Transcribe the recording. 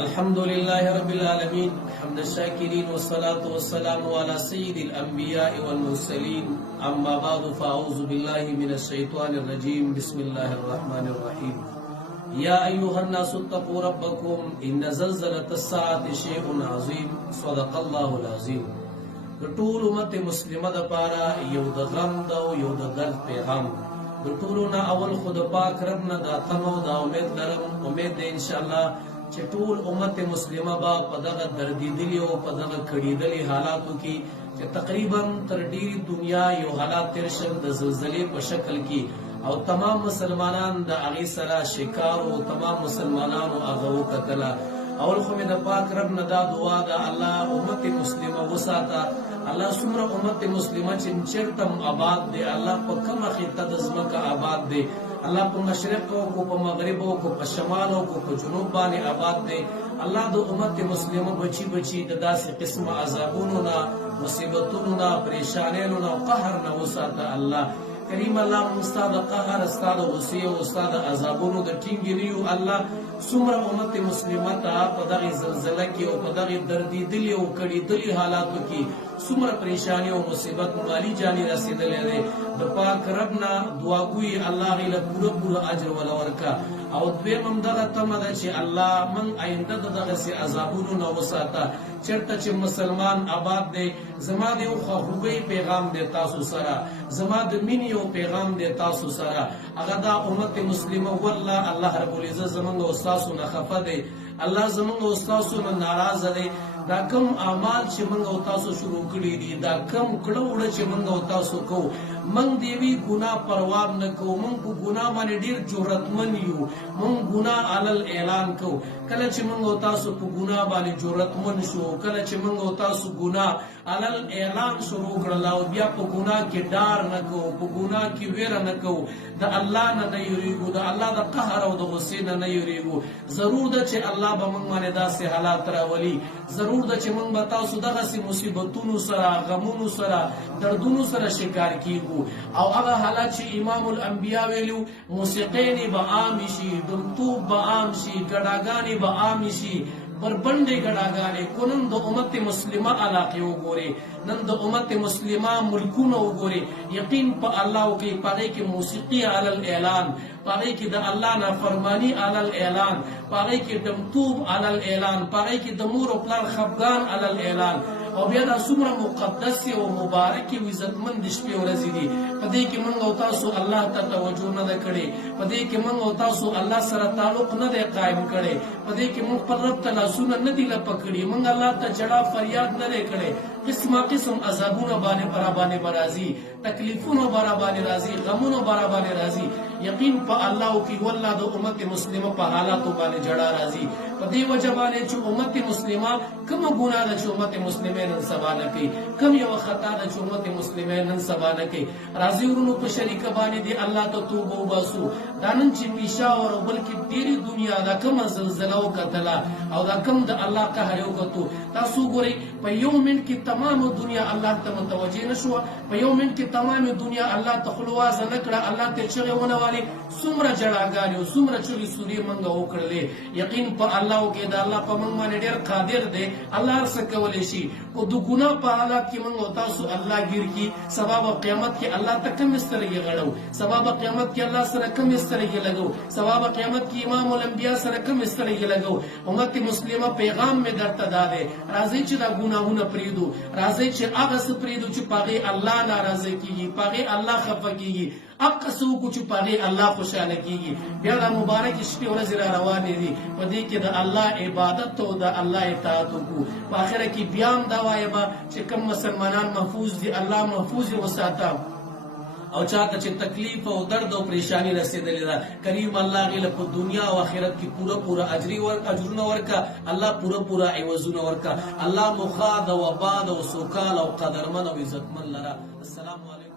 الحمد لله رب العالمين حمد الشاكرين والصلاة والسلام على سيد الأنبياء والمرسلين أما بعد فأعوذ بالله من الشيطان الرجيم بسم الله الرحمن الرحيم يا أيها الناس اتقوا ربكم إن زلزلة الساعة شيء عظيم صدق الله العظيم ټول امت مسلمه د پاره یو د غم دا یو د درد پیغام د ټولونه اول خود پاک رب نه دا تمو دا امید ده ان شاء الله چې ټول امت مسلمه با په دغه دردیدلی او په دغه کړیدلی حالاتو کې چې تقریبا تر ډیری دنیا یو حالات تیر شل د زلزلې په شکل کې او تمام مسلمانان د هغې سره شکار او تمام مسلمانانو هغه وکتله اول خو مې د پاک رب نه دا دعا ده الله امت مسلمه وساته الله څومره امت مسلمه چې چېرته آباد دی الله په کومه خطه د ځمکه آباد دی الله په مشرق کو په مغرب کو په شمال کو په جنوب باندې آباد دی الله د امت مسلمه بچي د داسې قسمه عذابونو نه مصیبتونو نه پریشانیانو نه قهر نه وساته الله کریم الله استاد قهر استاد غصه او استاد عذابونو د ټینګریو الله څومره امت مسلمه ته په دغه زلزلہ کې او په دغه دردیدلی او کړیدلی حالاتو کې څومره پریشانی او مصیبت مالی جانی رسیدلې ده د پاک رب نه دعا کوي الله غیله پوره اجر ولا ورکا او دویم هم دغه تمه ده چې الله من آینده دغه سي عذابونو نه وساته چرته چې مسلمان آباد دی زما د یو خوږی پیغام دی تاسو سره زما د مینې یو پیغام دی تاسو سره هغه دا امت مسلمه والله الله رب العزت زمونږ او تاسو نه خفه دی الله زمونږ او تاسو نه ناراضه دی دا کم اعمال چې موږ او تاسو شروع کړي دي دا کم کړه چې موږ او تاسو کوو موږ دیوی ګناه پروا نه کوو موږ په ګناه باندې ډیر جرأتمن یو موږ ګناه علل اعلان کوو کله چې موږ او تاسو په ګناه باندې جرأتمن شو کله چې موږ او تاسو ګناه علل اعلان شروع کړل او بیا په ګناه کې ډار نه کوو په ګناه کې ویره نه کوو د الله نه یریږو د الله د قهر او د غصې نه یریږو ضرور ده چې الله به موږ باندې داسې حالات راولي ضرور ده چې موږ به تاسو دغه سي مصیبتونو سره غمونو سره دردونو سره شکار کیږو او هغه حالات چې امام الانبیاء ویلو موسیقین به عام شي دمتوب به عام شي ګډاګانې به عام شي بربنډې ګډاګانې کو نن د امت مسلمه علاقې وګورئ نن د امت مسلمه ملکونه وګورئ یقین په الله کې پاره کې موسیقي علی الاعلان پاره کې د الله نافرمانی علی الاعلان پاره کې دمتوب علی الاعلان پاره کې د مور او پلار خفګان علی الاعلان او بیا دا څومره مقدس او مبارک او عزتمن د شپې ورځې دي په دې کې موږ او تاسو الله ته توجه نه ده کړې په دې کې موږ او تاسو الله سره تعلق نه دی قائم کړی په دې کې موږ پر رب ته لاسونه نه دي لپکړي موږ الله ته جړه فریاد نه دی کړی قسم عذابونه باندې برازي تکلیفونه باندې راځي غمونه باندې راځي یقین په الله کې والله د امت مسلمه په حالاتو باندې جړه راځي په دې وجه باندې چې امت مسلمه کوم ګناه ده چې امت مسلمه نن سبا نه کوي کوم یو خطا ده چې امت مسلمه نن سبا نه کوي راځي ورونو په شریک باندې دی الله ته توبه وباسو دا نن چې پیشاور او بلکې ډېری دنیا دا کوم زلزلہ او کتلا او دا کوم د الله قهر او کتو تاسو ګورئ په یو منټ کې تمام دنیا الله ته متوجه نشو په یو منټ کې تمام دنیا الله ته خلواز نه کړه الله ته چغه ونه والی څومره جړاګانې او څومره چغې سوري منګه وکړلې یقین په الله او کې دا الله په موږ باندې ډېر قادر دی الله هر څه کولی شي کو د ګناه په حالات کې موږ او تاسو الله ګیر کی سبب قیامت کې الله ته کم استرګي غړو سبب قیامت کې الله سره کم استرګي لګو سبب قیامت کې امام الانبیاء سره کم استرګي لګو امت مسلمه پیغام می درته داده راځي چې دا ګناهونه پریدو راځي چې هغه څه پریدو چې پاغي الله ناراضه کیږي پاغي الله خفه کیږي اق سو کو چې پاغي الله خوشاله کیږي بیا د مبارک شپه ورځ را روانې دي په دې کې د الله عبادت او د الله اطاعت کو په اخر کې بیا دا وایي چې کوم مسلمانان محفوظ دي الله محفوظ وساته او چاته چې تکلیف او درد او پریشانی رسیدلې ده کریم الله غیله په دنیا او آخرت کې پورا اجرونه ورکا الله پورا عوضونه ورکا الله مخاد او آباد او سوکال او قدرمن او عزتمن لرا السلام علیکم